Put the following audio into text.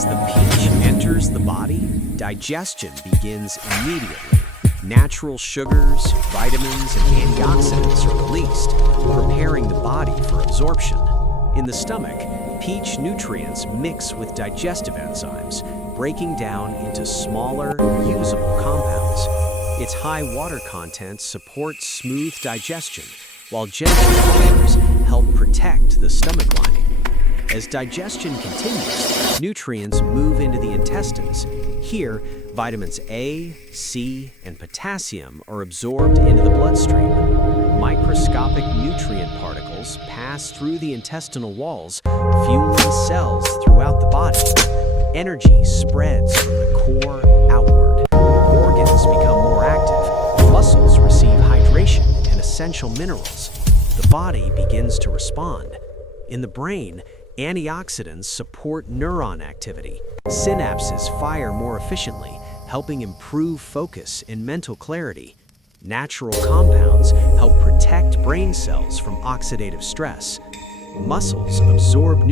As the peach enters the body, digestion begins immediately. Natural sugars, vitamins, and antioxidants are released, preparing the body for absorption. In the stomach, peach nutrients mix with digestive enzymes, breaking down into smaller, usable compounds. Its high water content supports smooth digestion, while gentle fibers help protect the stomach lining. As digestion continues, nutrients move into the intestines. Here, vitamins A, C, and potassium are absorbed into the bloodstream. Microscopic nutrient particles pass through the intestinal walls, fueling cells throughout the body. Energy spreads from the core outward. Organs become more active. Muscles receive hydration and essential minerals. The body begins to respond. In the brain, antioxidants support neuron activity. Synapses fire more efficiently, helping improve focus and mental clarity. Natural compounds help protect brain cells from oxidative stress. Muscles absorb